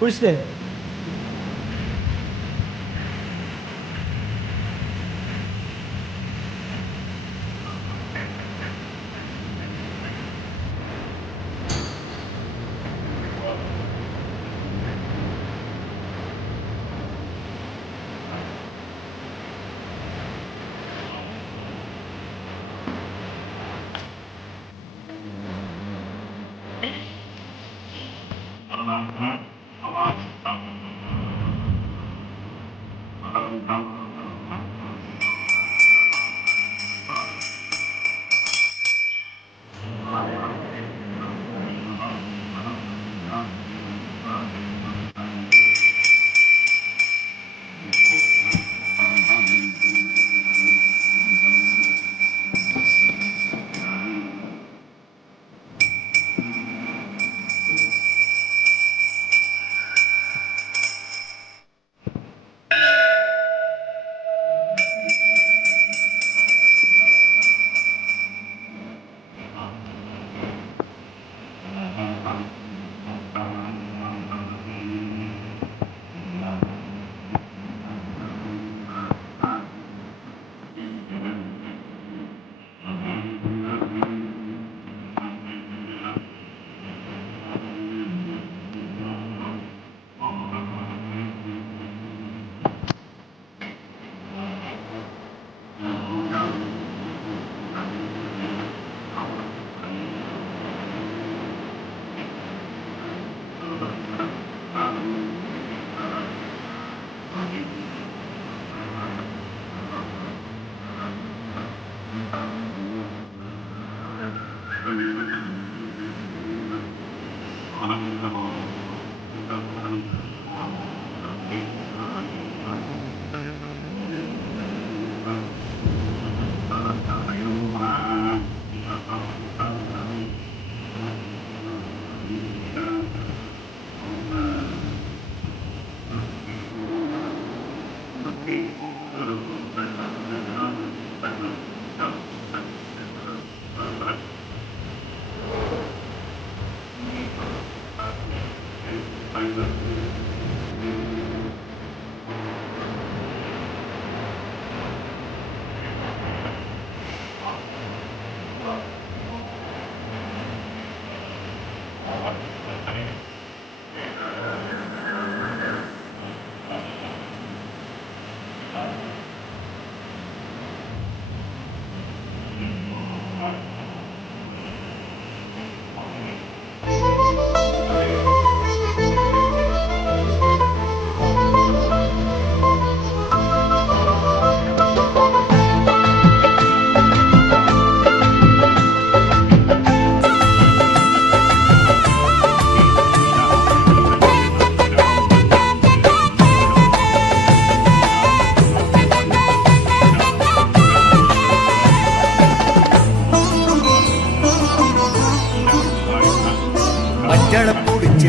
குடிச்சிட்டு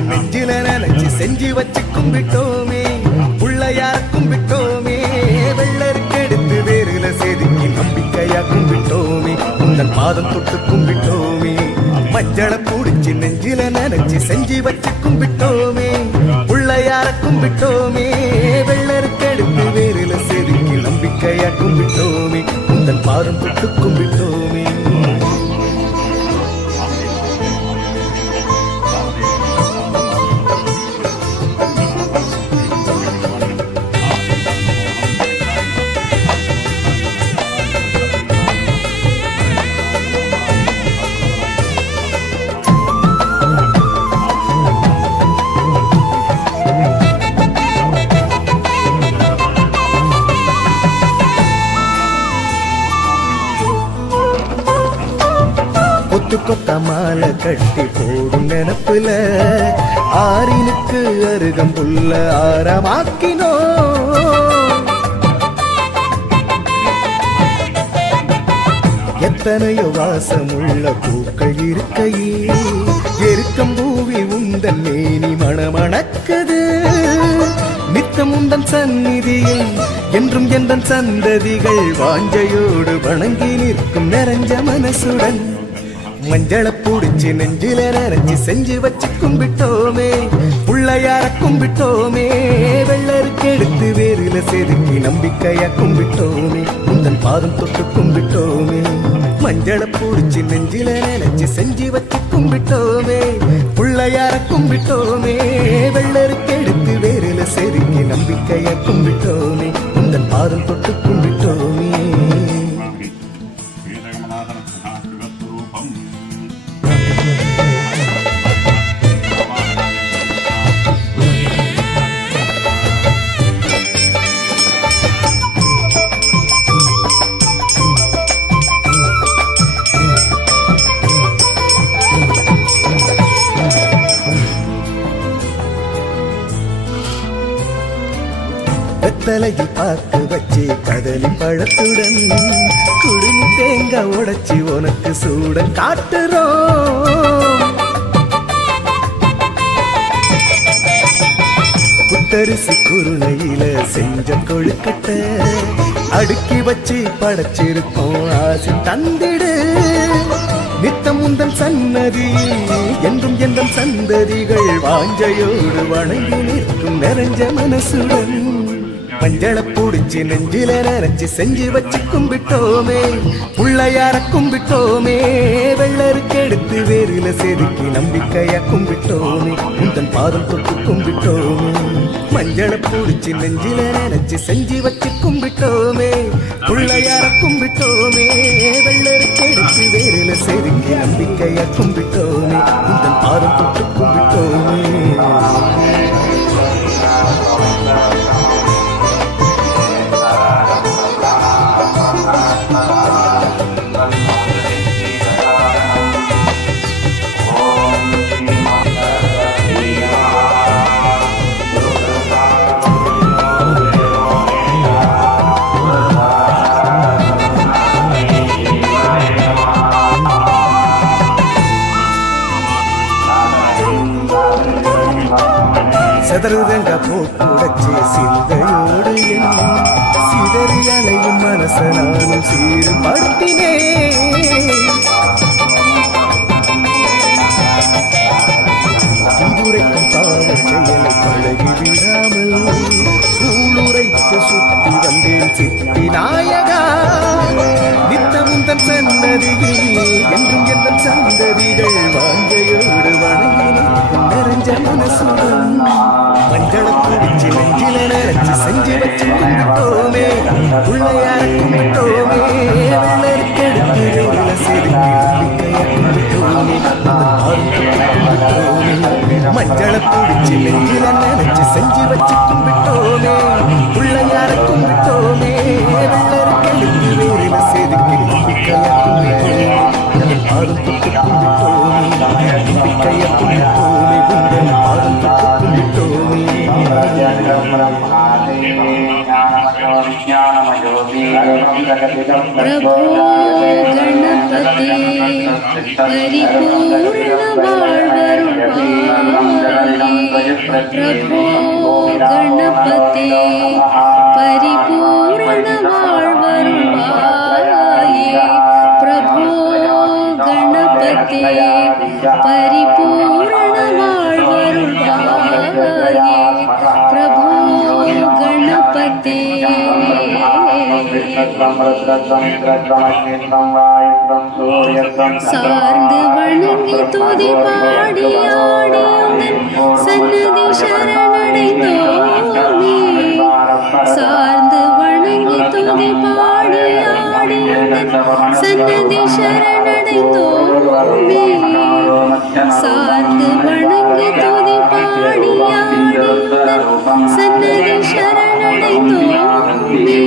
நெஞ்சில நினைச்சு செஞ்சு வச்சு கும்பிட்டோமே, புள்ளையார கும்பிட்டோமே, வெள்ளருக்கு எடுத்து வேறுல செதுக்கி நம்பிக்கையா கும்பிட்டோமே, உங்கள் பாதம் தொட்டு கும்பிட்டோமே. மஞ்சள பூடிச்சு நெஞ்சில நினைச்சு செஞ்சு வச்சு கும்பிட்டோமே, புள்ளையார கும்பிட்டோமே, வெள்ளருக்கு எடுத்து வேறுல செதுக்கி நம்பிக்கையா கும்பிட்டோமே, உங்கள் பாதம் தொட்டு கும்பிட்டோமே. கொத்த மாலை கட்டி போடும் நினப்புல ஆறினுக்கு அருகம்புல்ல ஆரமாக்கினோ, எத்தனையோ வாசமுள்ள பூக்கள் இருக்கையே எருக்கம் பூவி உந்தன் மேனி மணமணக்குது. நித்தம் உந்தன் சந்நிதியில் என்றும் எந்தன் சந்ததிகள் வாஞ்சையோடு வணங்கி நிற்கும் நிறைஞ்ச மனசுடன் மஞ்சள பூடிச்சு நெஞ்சில நினைச்சு செஞ்சு வச்சு கும்பிட்டோமே, பிள்ளையார கும்பிட்டோமே, வெள்ளருக்கு எடுத்து வேரில செதுக்கி நம்பிக்கையா கும்பிட்டோமே, உந்தன் பாதம் தொட்டு கும்பிட்டோமே, மஞ்சள பூடிச்சு நெஞ்சில நினைச்சு செஞ்சு வச்சு கும்பிட்டோமே, பிள்ளையார கும்பிட்டோமே, வெள்ளருக்கு எடுத்து வேரில செதுக்கி நம்பிக்கையா கும்பிட்டோமே, உந்தன் பாதம் தொட்டு கும்பிட்டோமே. வெத்தலையில் பாக்கு வச்சு கதலி பழத்துடன் குடுமி தேங்காய் உடைச்சி உனக்கு சூட காட்டுறோம். புத்தரிசி குருணையில செஞ்ச கொழுக்கட்டை அடுக்கி வச்சு படைச்சிருக்கோம், ஆசி தந்திடு. நித்தம் உந்தன் சன்னதி என்றும் எந்தன் சந்ததிகள் வாஞ்சையோடு வணங்கி நிற்கும் நிறைஞ்ச மனசுடன், மஞ்சள பூடிச்சு நெஞ்சில நினைச்சு செஞ்சு வச்சு கும்பிட்டோமே, பிள்ளையார கும்பிட்டோமே, வெள்ளருக்கு எடுத்து வேரில செதுக்கி நம்பிக்கையா கும்பிட்டோமே, உந்தன் பாதம் தொட்டு கும்பிட்டோமே, மஞ்சள பூடிச்சு நெஞ்சில நினைச்சு செஞ்சு வச்சு கும்பிட்டோமே, பிள்ளையார கும்பிட்டோமே, வெள்ளருக்கு எடுத்து வேரில செதுக்கி நம்பிக்கையா கும்பிட்டோமே, உந்தன் பாதம் தொட்டு கும்பிட்டோமே. சதறுதங்க போக்குடச்சி சிந்தையோடு சிதறி அலையும் மனச நானும் சீர்படுத்தினே, இதுரைக்கும் பாவச் செயலை பழகி விடாமல் சூளுரைத்து சுத்தி வந்தேன் சித்தி நாயகா, நித்தமும் தன் சன்னதியில் என்றும் எந்த சந்ததிகள் வாஞ்சையோடு வணங்கி நிற்கும் நிறைஞ்ச மனசுடன், மஞ்சள குடிச்சு நெஞ்சில நினைச்சு செஞ்சு வச்சு கும்பிட்டோமே, பிள்ளையார கும்பிட்டோமே, வெள்ளருக்கு எடுத்து வேரில செதுக்கி நம்பிக்கையா கும்பிட்டோமே, மஞ்சள குடிச்சு நெஞ்சில நினைச்சு செஞ்சு வச்சு கும்பிட்டோமே, பிள்ளையார கும்பிட்டோமே, வெள்ளருக்கு எடுத்து வேரில செதுக்கி நம்பிக்கையா கும்பிட்டோமே, பாதம் தொட்டு கும்பிட்டோமே, நம்பிக்கையா கும்பிட்டோமே, உந்தன் பாதம் தொட்டு கும்பிட்டோமே. प्रभो गणपति परिपूर्ण வாழ்வருள்வாயே, प्रभो गणपति परिपूर्ण வாழ்வருள்வாயே, प्रभो गणपति परिपूर्ण வாழ்வருள்வாயே, प्रभो गणपति. சார்ந்து வணங்கி துதி பாடி ஆடியுடன் சன்னதி சரணடைந்தோமே, சார்ந்து வணங்கி துதி பாடி ஆடியுடன் சன்னதி சரணடைந்தோமே, சார்ந்து வணங்கி துதி பாடி ஆடியுடன் சன்னதி சரணடைந்தோமே,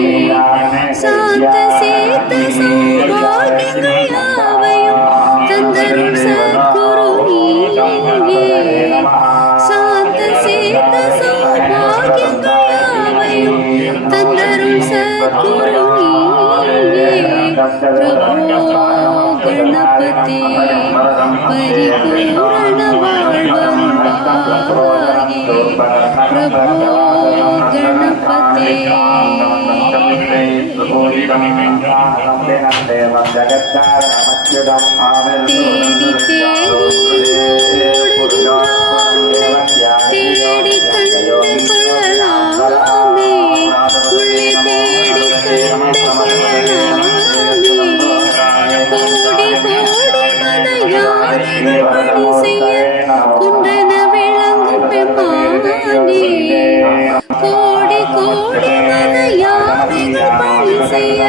சாந்த சேத்த சௌபாகியங்கள் யாவையும் தந்தரும் சத்குரு நீயே, சாந்த சேத்த சௌபாகியங்கள் யாவையும் தந்தரும் சத்குரு நீயே, பிரபோ गणपति परिपूर्ण வாழ்வருள்வாயே प्रभो गणपति தேடி தேடி கோடி மத யானைகள் பணி செய்ய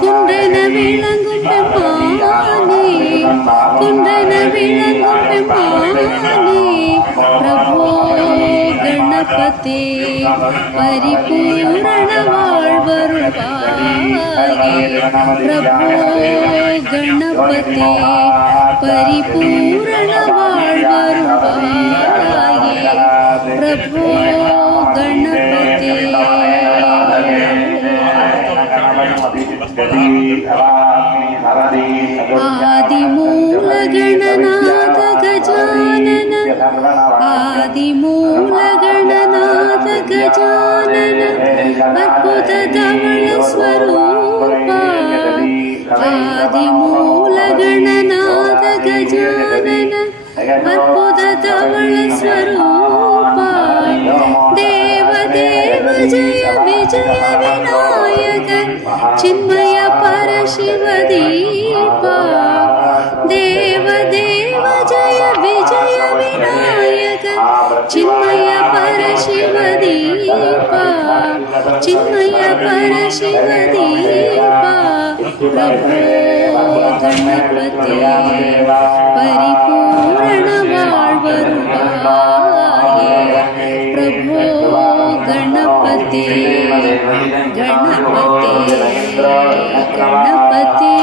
குன்றென விளங்கும் பெம்மானே, குன்றென விளங்கும் பெம்மானே. பிரபோ கணபதி பரிபூரண வாழ்வருள்வாயே. பிரபோ கணபதி பரிபூரண வாழ்வருள்வாயே. பிரபோ கணபதி. ஆதிமூல கணநாத கஜானன, ஆதிமூல கணநாத கஜானன, அற்புத தவள ஸ்வரூபா. ஆதிமூல கணநாத கஜானன, அற்புத தவள ஸ்வரூபா. தேவ தேவ ஜய விஜய விநாயக चिन्मय परशिव दीपा. देव देव जय विजय विनायक चिन्मय परशिव दीपा. चिन्मय परशिव दीपा. प्रभो गणपति परिपूर्ण வாழ்வருள்வாயே. प्रभो गणपति गणपति गणपति.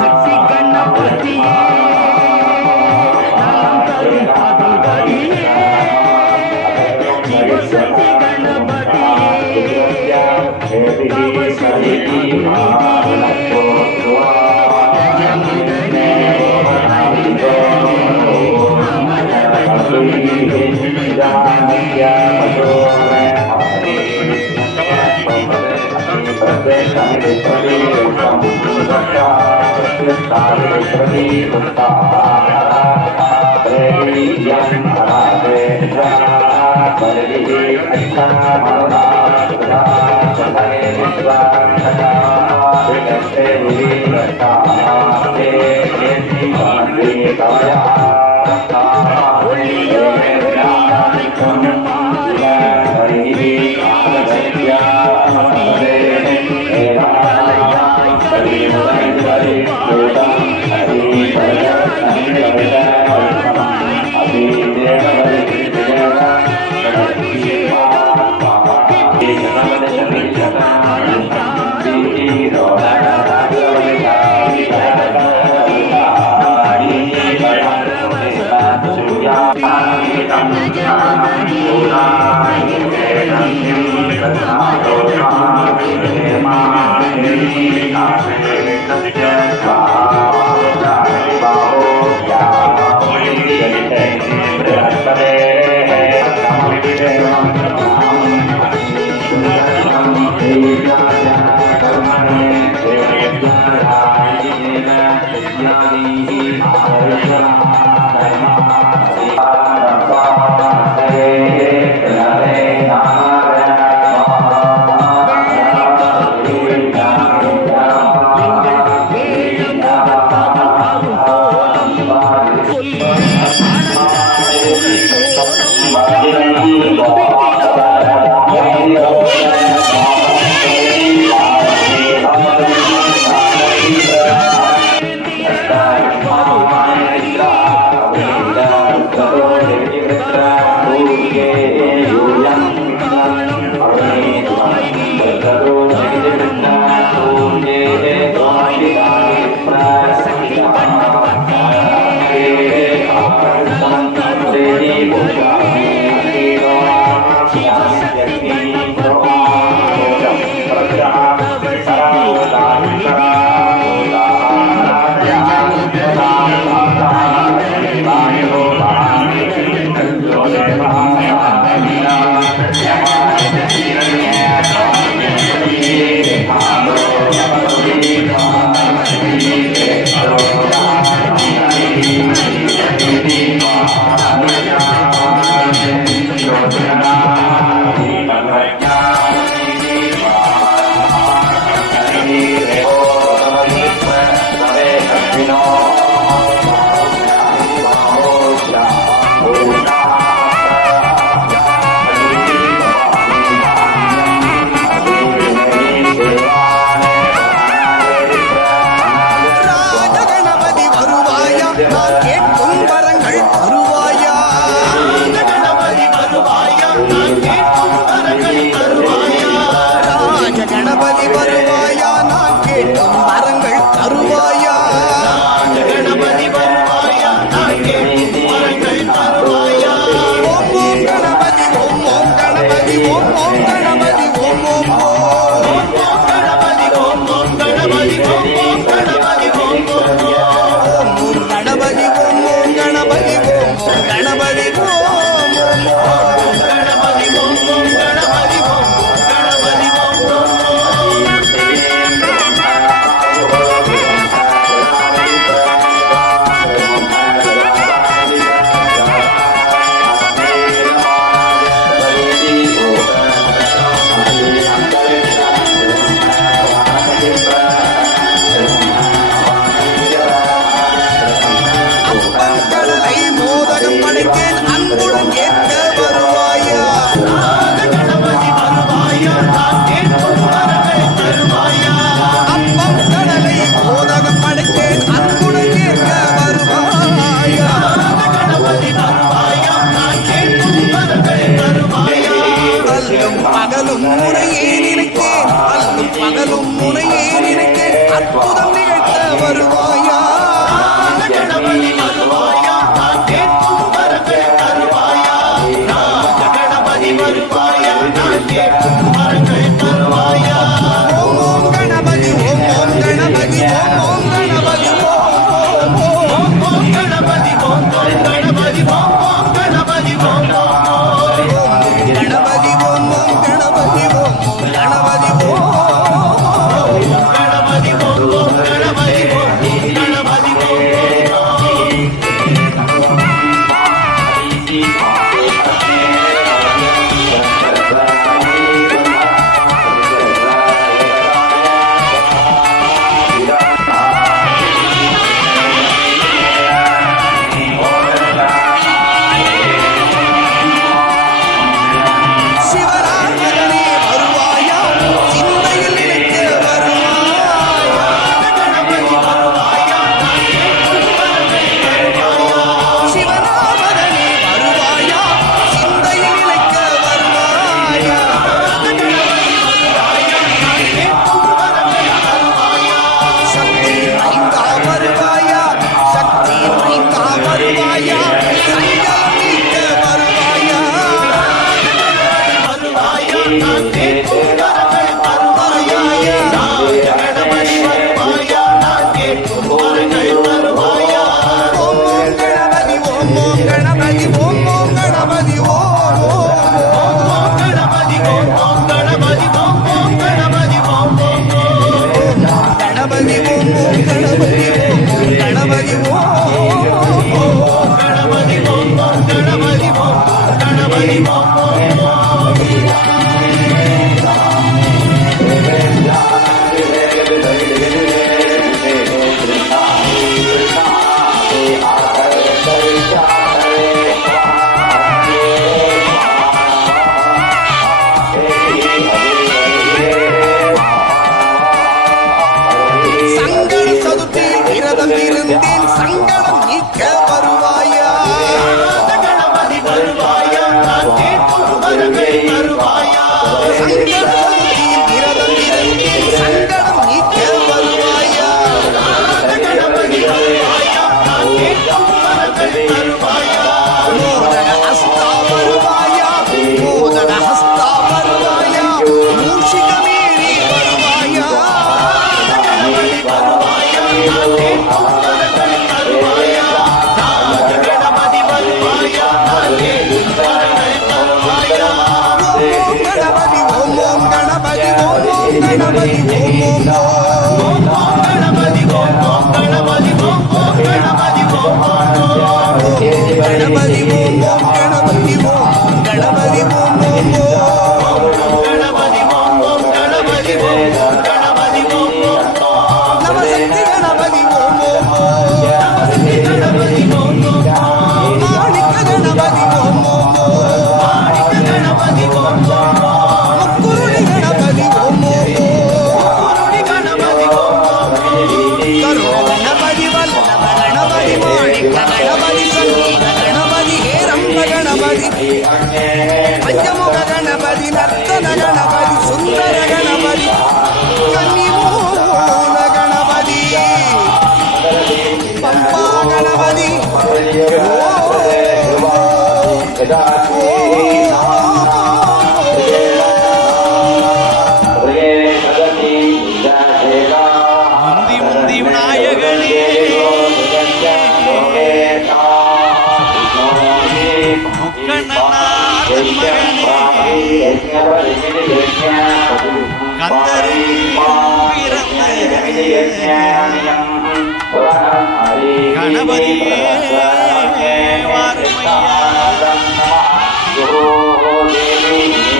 शक्ति गणपति शक्ति Bye. கணபதி பஞ்சமுக கணபதி நர்த்தன கணபதி சுந்தர கணபதி கன்னிமூல கணபதி பம்பா கணபதி முந்தி விநாயகனே முக்கண்ணனார் மகனே கந்தரி பிறந்த கணபதியே வாருமையா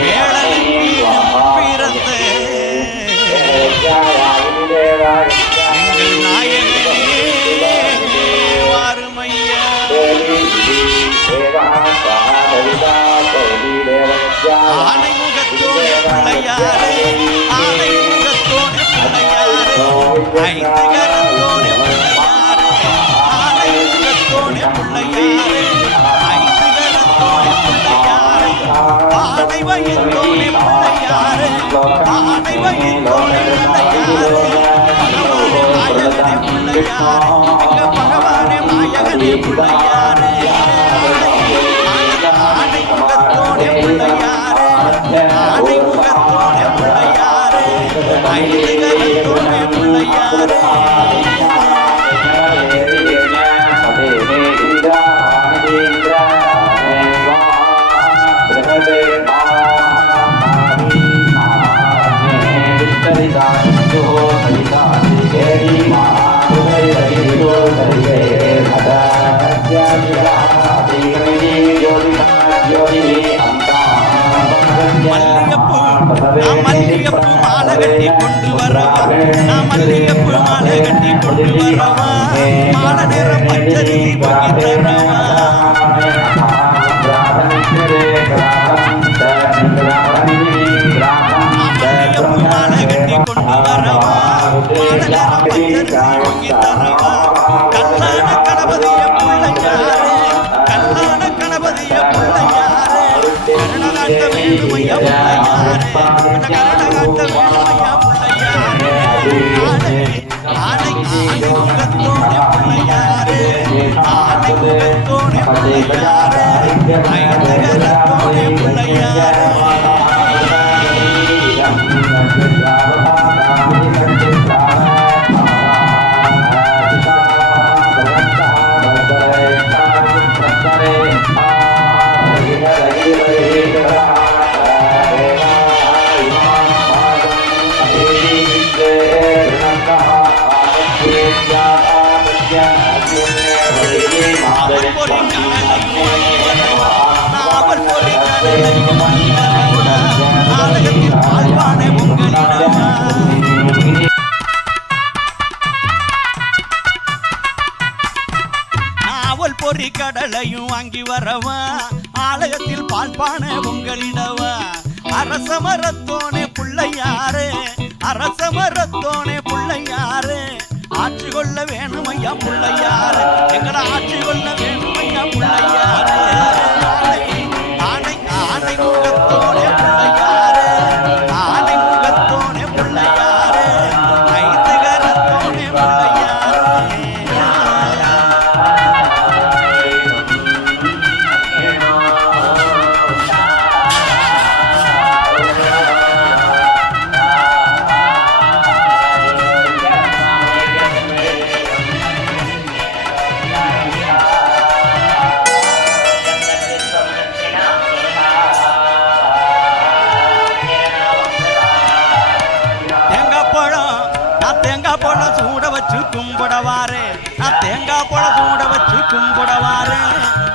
வேளனுக்கு பிறந்த எங்கள் நாயகனே வாருமையா ஆனை முகத்தோடு பிள்ளையாரே ஆனை முகத்தோடு பிள்ளையாரே ஐந்து கரத்தோடு பிள்ளையாரே ஆனை முகத்தோடு பிள்ளையாரே ஐந்து கரத்தோடு பிள்ளையாரே ஆனை வயிற்றோடு பிள்ளையாரே ஆனை வயிற்றோடு பிள்ளையாரே பகவானே மாயகனே பிள்ளையாரே ஆனை முகத்தோடு பிள்ளையாரே ஆனை முகத்தோடு பிள்ளையாரே ஐந்து கரத்தோடு பிள்ளையாரே மல்லிகைப்பூ மாலை கட்டி கொண்டு வரவா நான் மல்லிகைப்பூ மாலை கட்டி கொண்டு வரவா மாலை நிறம் பச்சரிசி பொங்கி தரவா மல்லிகைப்பூ மாலை கட்டி கொண்டு வரவா மாலை நிறம் பச்சரிசி பொங்கி தரவா கல்லான கணபதிய பிள்ளையாரே கல்லான கணபதிய பிள்ளையாரே கருணகாட்ட வேணுமையா பிள்ளையாரே கருணகாட்ட வேணுமையா பிள்ளையாரே ஆனை முகத்தோட பிள்ளையாரே ஆனை முகத்தோட பிள்ளையாரே ஐந்து கரத்தோட பிள்ளையாரே பொறி கடலையும் வாங்கி வரவா ஆலயத்தில் பால்பான உங்களிடவா அரச மரத்தோனே பிள்ளையாரே அரச மரத்தோனே பிள்ளையாரே ஆட்சி கொள்ள வேணுமையா பிள்ளையாரே எங்களை ஆட்சி கொள்ள வேணுமையா பிள்ளையாரே ஆனை ஆனை முகத்தோனே பிள்ளையாரே ஆனை முகத்தோனே பிள்ளையாரே ஐந்து கரத்தோனே பிள்ளையாரே கும்பிடவாரே நான் தேங்காய் போல சூட வச்சு கும்பிடவாரே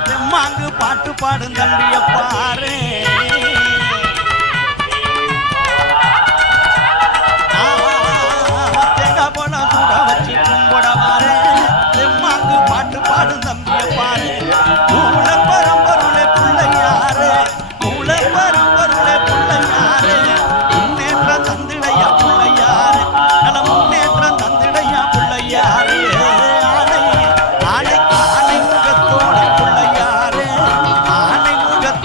தெம்மாங்கு பாட்டு பாடும் தம்பிய பாரு தேங்காய் போல சூட வச்சு கும்பிடவாரே தெம்மாங்கு பாட்டு பாடும் தம்பிய பாரு மூல பரம்பருளே பிள்ளையாரே மூல பரம்பருளே பிள்ளையாரே முன்னேற்றம் தந்திடையா பிள்ளையாரே நல்ல முன்னேற்றம் தந்திடையா பிள்ளையாரே ஆனை ஆனை ஆனை முகத்தோட பிள்ளையாரே ஆனை முகத்தோட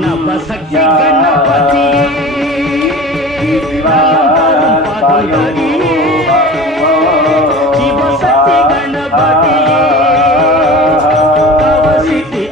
நவசக்தி கணபதியே சிவசக்தி கணபதியே கவசித்தி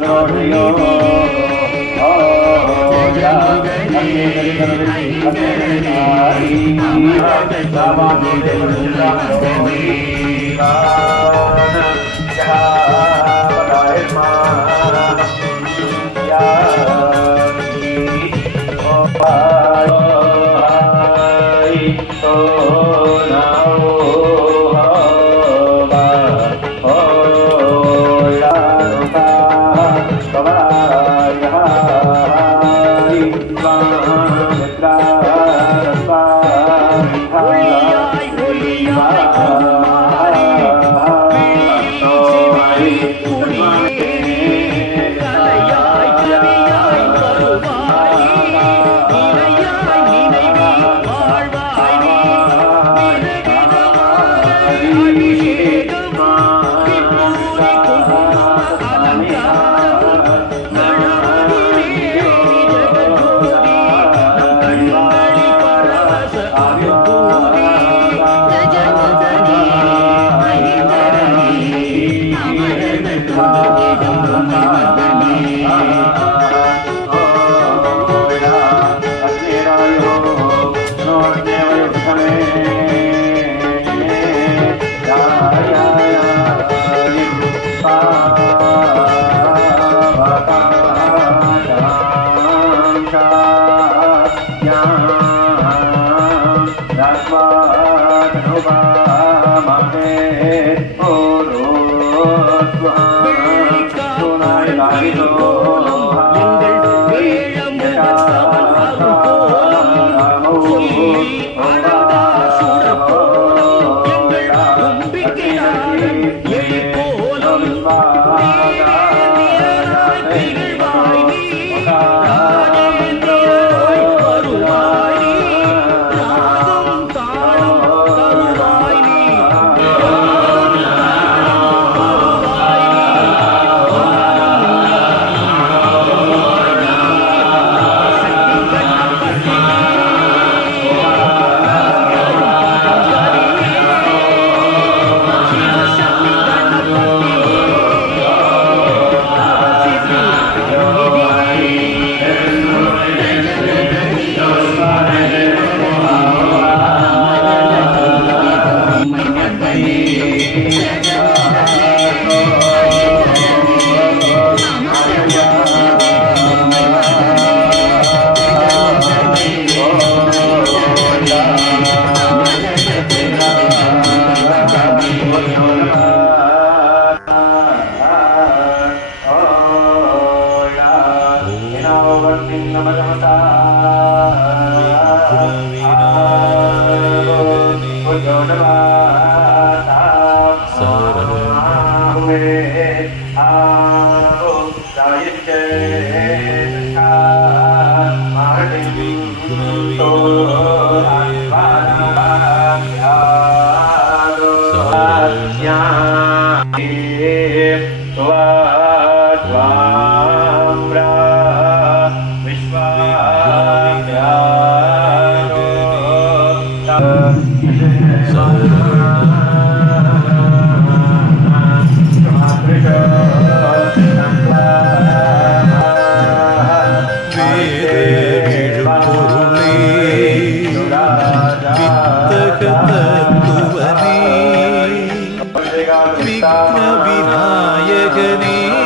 விநாயகனே